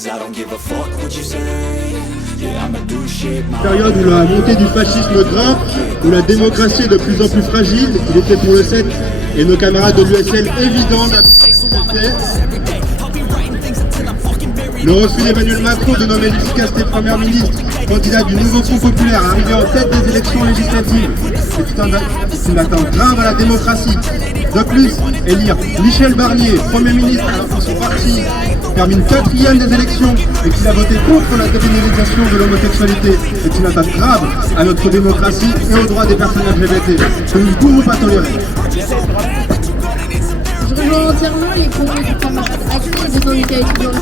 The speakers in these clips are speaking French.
Cause I don't give a fuck what you say. Yeah, I'ma do shit my Période où la montée du fascisme grimpe, où la démocratie est de plus en plus fragile, il était pour le 7 et nos camarades de l'USL évident le refus d'Emmanuel Macron de nommer Lucie Castet première ministre, candidat du nouveau Front populaire arrivé en tête des élections législatives. C'est une atteinte grave à la démocratie. De plus, élire Michel Barnier, Premier ministre alors que son parti termine 4e des élections et qu'il a voté contre la dépénalisation de l'homosexualité, c'est une atteinte grave à notre démocratie et aux droits des personnes LGBT que nous ne pouvons pas tolérer. Je rejoins entièrement les propos du camarade Axel et des syndicats étudiantins.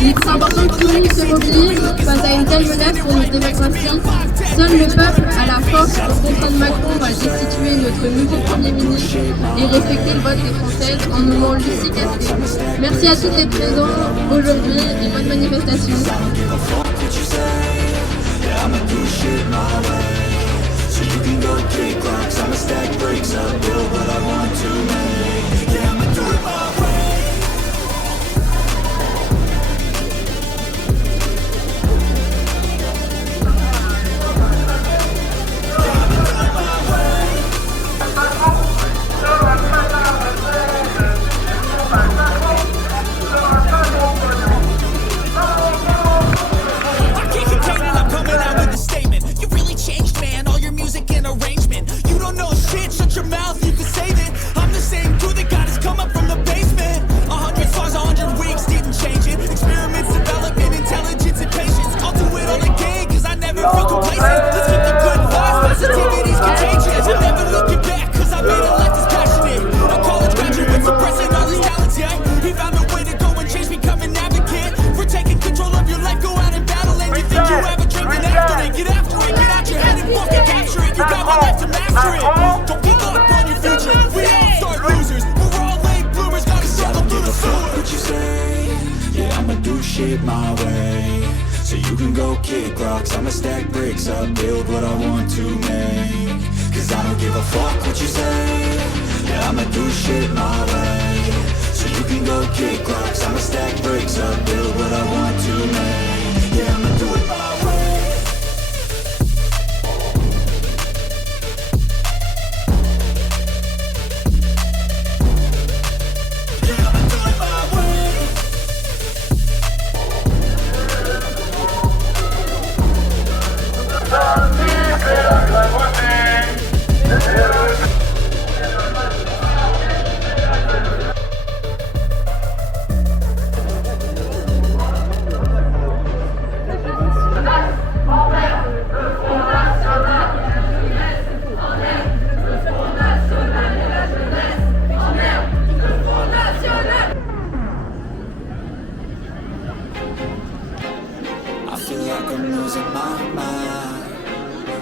Il est très important que tout le monde se mobilise face à une telle menace pour notre démocratie. Seul le peuple a la force pour contraindre Macron à destituer notre nouveau Premier ministre et respecter le vote des Françaises en nommant Lucie Castet. Merci à tous d'être présents aujourd'hui et bonne manifestation. My way, so you can go kick rocks. I'ma stack bricks up, build what I want to make. Cause I don't give a fuck what you say. Yeah, I'ma do shit my way, so you can go kick rocks. I'ma stack bricks up, build what I want to make. Yeah, I'ma do it my way. I'm losing my mind.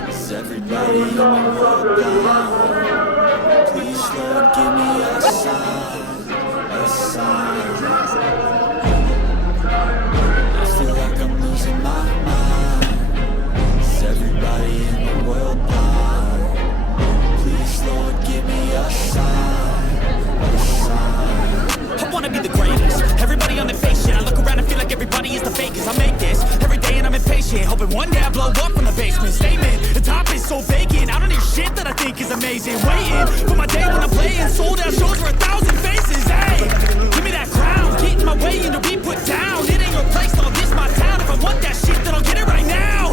Is everybody in my world blind? Please, Lord, give me a sign, a sign. I feel like I'm losing my mind. Is everybody in the world blind? Please, Lord, give me a sign, a sign. I wanna be the greatest. Everybody on the fake shit. I look around and feel like everybody is the fakest. I make this every day and I'm impatient, hoping one day I blow up from the basement. Statement, the top is so vacant. I don't hear shit that I think is amazing. Waiting for my day when I'm playing sold out shows for 1,000 faces. Hey, give me that crown, get in my way and to be put down. It ain't your place, no, this my town. If I want that shit, then I'll get it right now.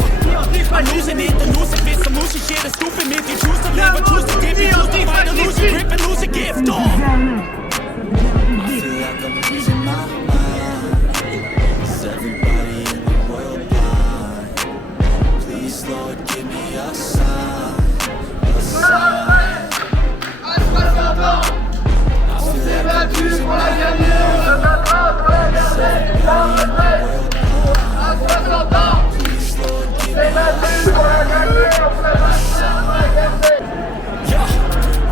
I'm losing it, the noose fits, some loose shit, a stupid myth. You choose to live or choose to dip, you choose to fight or lose your grip and lose a gift. Oh. I feel like I'm losing my mind. Is everybody in the world blind? Please, Lord, give me a sign, a sign. I feel like I'm losing my mind. Is everybody in the world blind? Please, Lord, give me a sign.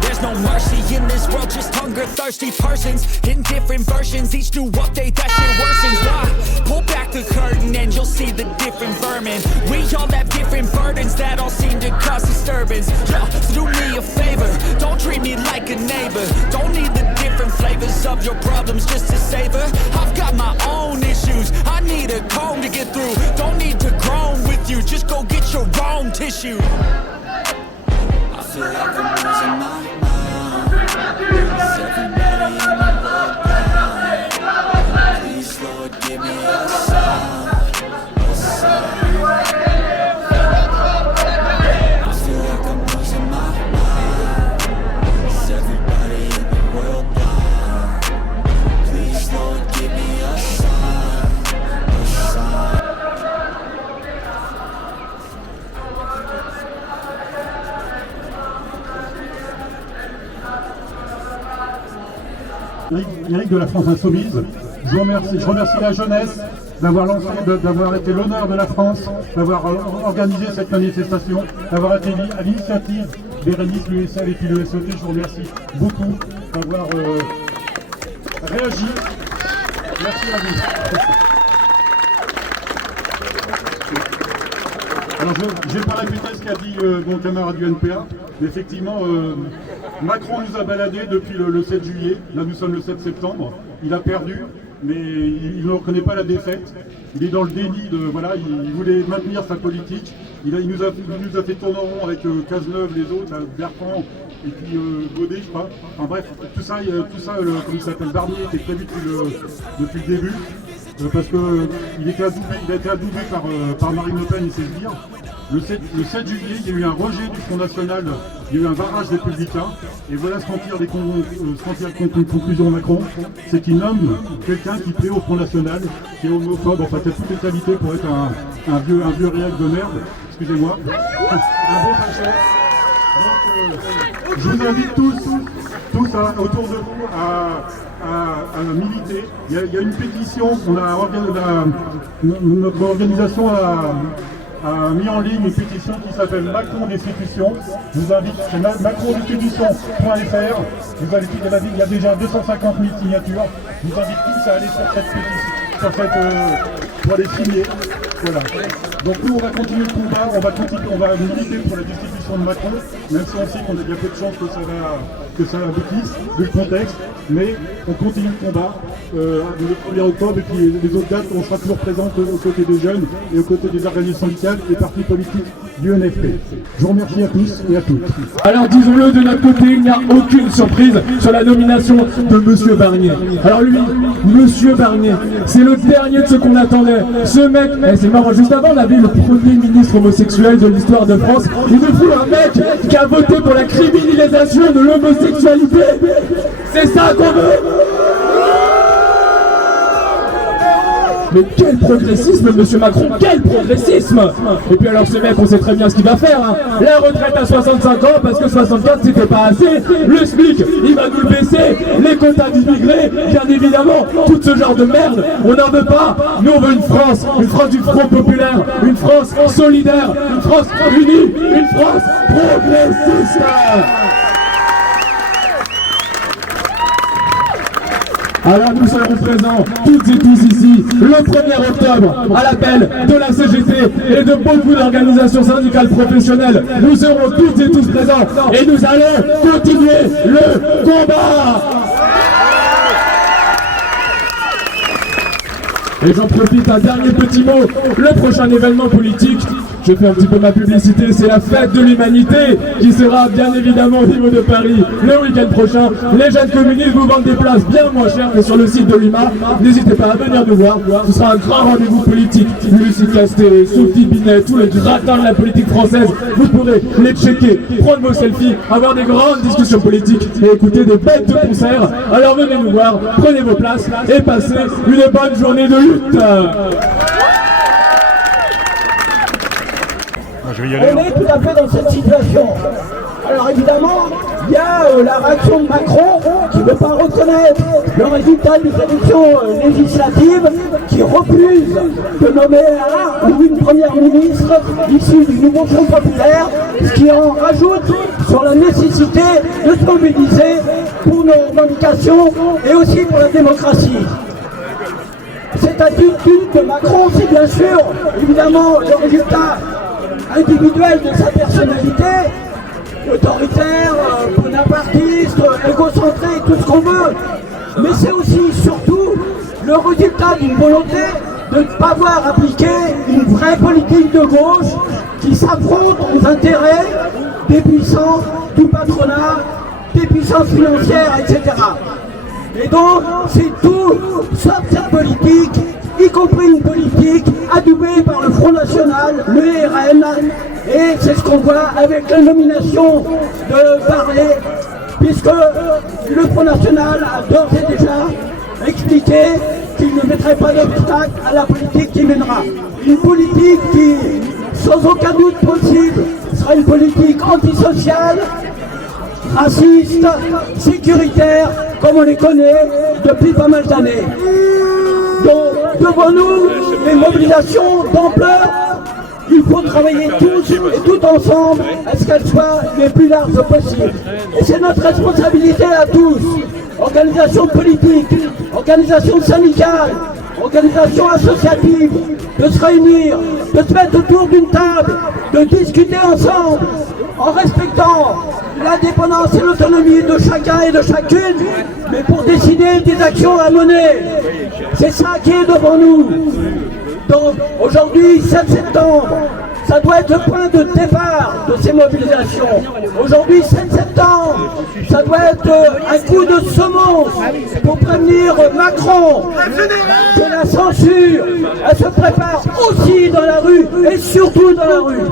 There's no mercy in this world, just hunger-thirsty persons in different versions. Each new update, that shit worsens. Why? Pull back the curtain and you'll see the different vermin. We all have different burdens that all seem to cause disturbance. Yeah, so do me a favor, don't treat me like a neighbor. Don't need the different flavors of your problems just to savor. I've got my own issues, I need a comb to get through. Don't need to groan with you, just go get your own tissue. I feel like I'm losing my mind. Is everybody in the world blind? Please, Lord, give me a sign, a sign. I feel like I'm losing my mind. Is everybody in the world blind? Please, Lord, give me a sign, a sign. Eric de la France Insoumise, je remercie la jeunesse d'avoir été l'honneur de la France, d'avoir organisé cette manifestation, d'avoir été à l'initiative Bérénice, l'USL et puis le SET. Je vous remercie beaucoup d'avoir réagi. Merci à vous. Alors je n'ai pas répété ce qu'a dit mon camarade du NPA, mais effectivement Macron nous a baladés depuis le 7 juillet, là nous sommes le 7 septembre, il a perdu, mais il ne reconnaît pas la défaite, il est dans le déni de, voilà, il voulait maintenir sa politique, il nous a fait tourner en rond avec Cazeneuve, les autres, Bertrand et puis Baudet je crois, enfin bref, tout ça comme il s'appelle, Barnier était prévu depuis le début. Parce qu'il a été adoubé par Marine Le Pen et ses sbires. Le 7 juillet, il y a eu un rejet du Front National, il y a eu un barrage républicain, et voilà ce qu'en tire les conclusions de Macron, c'est qu'il nomme quelqu'un qui plaît au Front National, qui est homophobe, enfin qui a toutes les qualités pour être un vieux réac de merde, excusez-moi, un bon facho. Donc je vous invite tous autour de vous à militer. Il y a une pétition, notre organisation a mis en ligne une pétition qui s'appelle Macron Destitution. Je vous invite, c'est macrondestitution.fr. Il y a déjà 250 000 signatures. Je vous invite tous à aller sur cette pétition, pour les signer. Voilà. Donc nous on va continuer le combat, on va militer pour la destitution de Macron, même si on sait qu'on a bien peu de chances que ça aboutisse, vu le contexte, mais on continue le combat le 1er octobre et puis les autres dates, on sera toujours présents aux côtés des jeunes et aux côtés des organisations syndicales et partis politiques du NFP. Je vous remercie à tous et à toutes. Alors disons-le, de notre côté, il n'y a aucune surprise sur la nomination de Monsieur Barnier. Alors lui, Monsieur Barnier, c'est le dernier de ce qu'on attendait. Ce mec, c'est marrant, juste avant on avait le premier ministre homosexuel de l'histoire de France. Il nous fout un mec qui a voté pour la criminalisation de l'homosexualité. C'est ça qu'on veut. Mais quel progressisme, monsieur Macron, quel progressisme! Et puis alors ce mec, on sait très bien ce qu'il va faire, hein. La retraite à 65 ans, parce que 64 c'était pas assez. Le SMIC, il va nous le baisser. Les quotas d'immigrés, bien évidemment, tout ce genre de merde, on n'en veut pas. Nous on veut une France du Front populaire, une France solidaire, une France unie, une France progressiste. Alors nous serons présents toutes et tous ici le 1er octobre à l'appel de la CGT et de beaucoup d'organisations syndicales professionnelles. Nous serons toutes et tous présents et nous allons continuer le combat. Et j'en profite, un dernier petit mot, le prochain événement politique, je fais un petit peu ma publicité, c'est la fête de l'humanité qui sera bien évidemment au niveau de Paris le week-end prochain. Les jeunes communistes vous vendent des places bien moins chères que sur le site de l'UMA. N'hésitez pas à venir nous voir, ce sera un grand rendez-vous politique. Lucie Casté, Sophie Binet, tous les gratins de la politique française, vous pourrez les checker, prendre vos selfies, avoir des grandes discussions politiques et écouter des bêtes de concerts. Alors venez nous voir, prenez vos places et passez une bonne journée de lutte. On est tout à fait dans cette situation. Alors évidemment, il y a la réaction de Macron qui ne veut pas reconnaître le résultat des élections législatives, qui refuse de nommer un ou une première ministre issue du nouveau Front populaire, ce qui en rajoute sur la nécessité de se mobiliser pour nos revendications et aussi pour la démocratie. Cette attitude de Macron, c'est bien sûr, évidemment, le résultat individuel de sa personnalité, autoritaire, bonapartiste, égocentré, tout ce qu'on veut. Mais c'est aussi, surtout, le résultat d'une volonté de ne pas voir appliquer une vraie politique de gauche qui s'affronte aux intérêts des puissants, du patronat, des puissances financières, etc. Et donc, c'est tout sauf cette politique, y compris une politique adoubée par le Front National, le RN, et c'est ce qu'on voit avec la nomination de Barlet, puisque le Front National a d'ores et déjà expliqué qu'il ne mettrait pas d'obstacle à la politique qu'il mènera. Une politique qui, sans aucun doute possible, sera une politique antisociale, raciste, sécuritaire, comme on les connaît depuis pas mal d'années. Donc, devant nous, les mobilisations d'ampleur, il faut travailler tous et tout ensemble à ce qu'elles soient les plus larges possibles. Et c'est notre responsabilité à tous, organisations politiques, organisations syndicales, organisations associatives, de se réunir, de se mettre autour d'une table, de discuter ensemble, en respectant l'indépendance et l'autonomie de chacun et de chacune, mais pour décider des actions à mener. C'est ça qui est devant nous. Donc aujourd'hui, 7 septembre, ça doit être le point de départ de ces mobilisations. Aujourd'hui, 7 septembre, ça doit être un coup de semonce pour prévenir Macron que la censure, elle se prépare aussi dans la rue et surtout dans la rue.